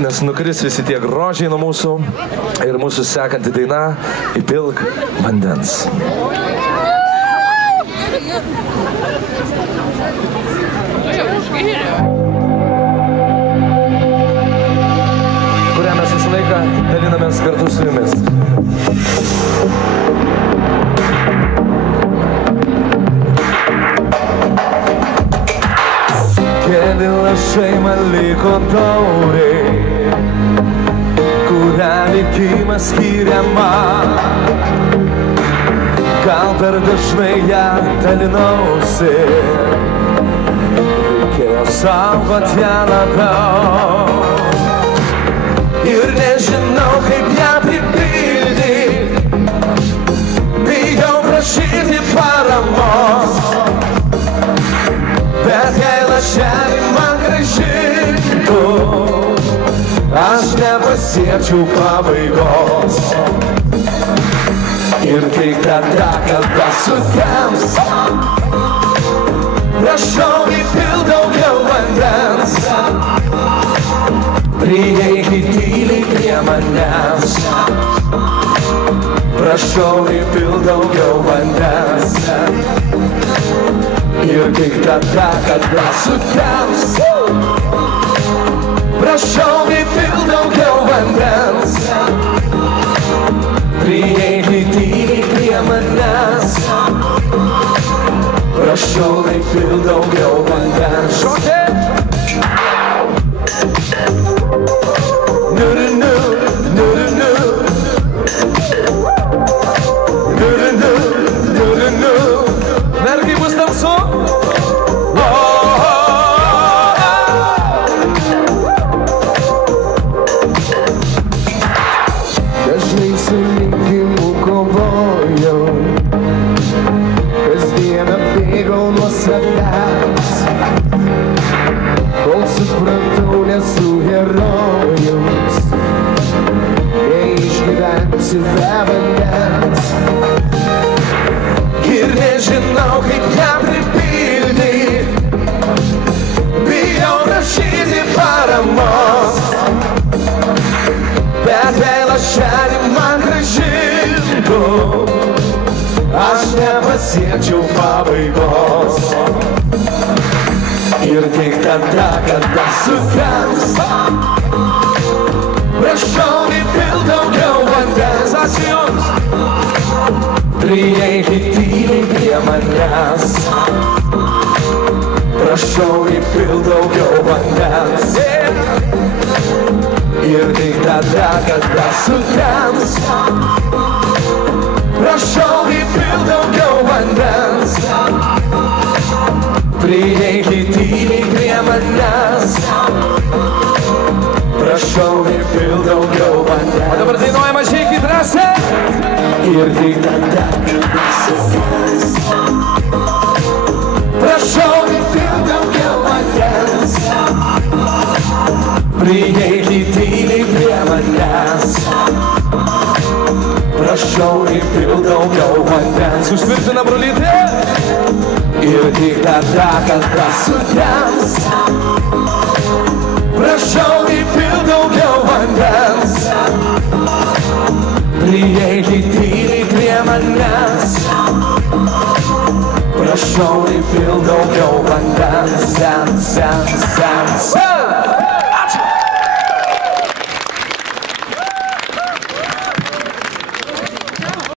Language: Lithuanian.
Nes nukris visi tie grožiai nuo mūsų ir mūsų sekanti daina Įpilk vandens. Kurią mes visą laiką dalinamės kartu su jumis. Keli lašai man liko tauriai, kurią likimas skyrė man. Gal per dažnai ją dalinausi, reikėjo saugot ją labiau. Ir nežinau, kaip ją pripildyt, bijau prašyti paramos. Bet jei lašelį man grąžintų, aš nepasiekčiau pabaigos. Ir tik tada, kada sutems, prašau įpilk daugiau vandens. Prieikit tyliai prie manęs, prašau įpilk daugiau vandens. Ir tik tada, kada sutems, prašau įpilk daugiau vandens. Prieikit tyliai prie manęs, prašau įpilk daugiau vandens. Mergai bus tamsu? Dažnai su likimu kovojau, kasdieną bėgau nuo savęs, kol supratau, nesu herojus, neišgyvensiu be vandens. Ir nežinau, kaip ją pripildyt, bijau prašyti paramos. Bet jei lašelį man grąžintų, aš nepasiekčiau pabaigos. Ir tik tada, kada sutems, prašau įpilk daugiau vandens. Ačiū jums! Prieikit tyliai prie manęs, prašau įpilk daugiau vandens. Ir tik tada, kada sutems, prašau įpilk daugiau vandens. Prieikit tyliai prie manęs, prašau įpilk daugiau vandens. O dabar dainuojama Žeikit drąsiai. Ir tik tada, kada sutems, prašau įpilk daugiau vandens. Prieikit tyliai prie manęs, prašau įpilk daugiau vandens. Užtvirtina brolytė. Ir tik tada, kada sutems, prašau įpilk daugiau vandens. Prieikit tyliai prie manęs, prašau įpilk daugiau vandens.